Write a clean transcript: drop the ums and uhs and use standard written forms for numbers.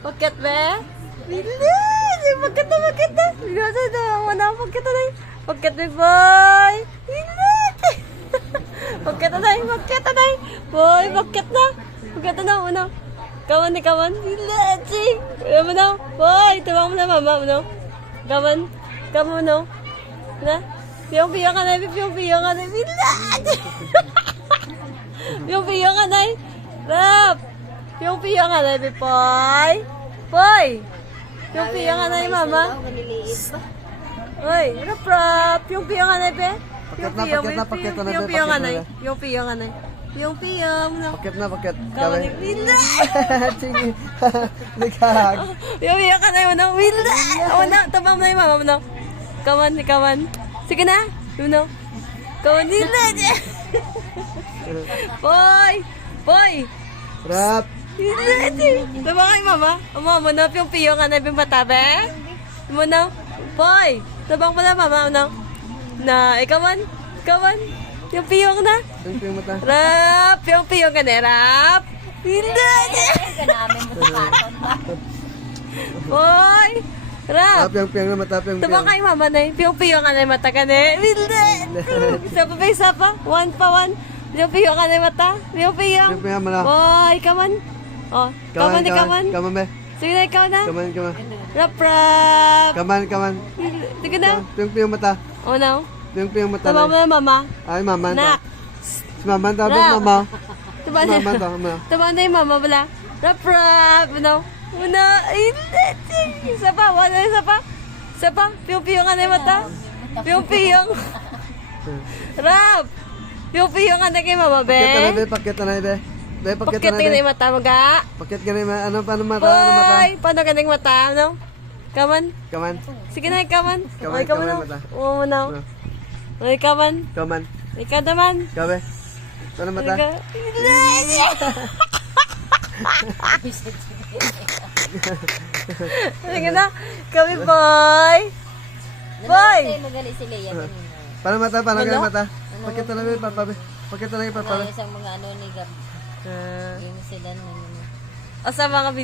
Paket be? Bilis! Paket na, paket na. Bilis na. Wala, paket na. Paket be, boy. Bilis! Paket na, paket na. Boy, paket na. Paket na, ano? Kawan ni kawan. Bilis! Alam mo na. Boy, tabang mo na, mama mo na. Kawan. Kamu mo na. Na? Piyong-piyong ka na, piyong-piyong ka na. Bilis! Piyong-piyong ka na. Rap! Piyong-piyong ka na, boy. Boy! Piyong-piyong ka na, mama. Oy, rap-rap. Piyong-piyong ka na, be. Paket na. Piyong-piyong ka na. Piyong-piyong ka na. Piyong-piyong na. Paket na, paket. Kawan ni Bilis! Sige. Nagkahag. Piyong-piyong ka na, muna. Bilis! Muna, tabang mo na yung mama mo, no? Kawan ni kawan. Sige na. Muna. Kawan ni Bilis! Boy! Boy! Rap. Diba kay mama? Mama mo na, piyong-piyong ka na yung patabe? Mo na? Boy! Tabang mo na, mama. Ano? Na, ikawan? Ikawan? Piyong-piyong na? Piyong mata. Rap! Piyong-piyong ka na, Rap! Hindi! Boy! Rap! Piyong na mata, piyong. Tabang kay mama na, piyong-piyong ka na yung mata ka na. Hindi! Isa pa ba, isa pa? One pa one. Piyong-piyong ka na yung mata. Piyong-piyong. Piyong mo na. Boy, kaman. Oh, kaman ni kaman. Kaman be. Sige na, ikaw na. Kaman. Rap, rap. Kaman. Sige na. Piyong mata. Oh, no. Piyong mata. Tabang mo na, mama. Ay, mama. Nak. Si mama, tapos Rap. mama. Tabang na. Mama. Tabang na yung mama, wala. Rap, rap. Ano? Una. Isa pa. Wala, isa pa. Isa pa. Piyong-piyong ka na yung mata. Piyong-piyong. Rap. Piyong-piyong ka na kay mama, be. Paket na, be. Be, Paket na yung mata mo, ga. Paket ka na, paano mata? Ano mata? Boy, paano ka na yung mata, no? Kaman. Kaman. Sige na, kaman. Kaman, Ay, kaman kaman na. mata. Oo, na. Ay, kaman. Kaman. Ikaw naman. Kabe. Paano mata? Sige na. Kami, boy. Boy. Magaling si Leia kanina. Paano mata? Paano Ano? mata? Paket na, be, papa, be. Paket na, papa, be. Isang mga ano ni Gab. Yung sila na O sa mga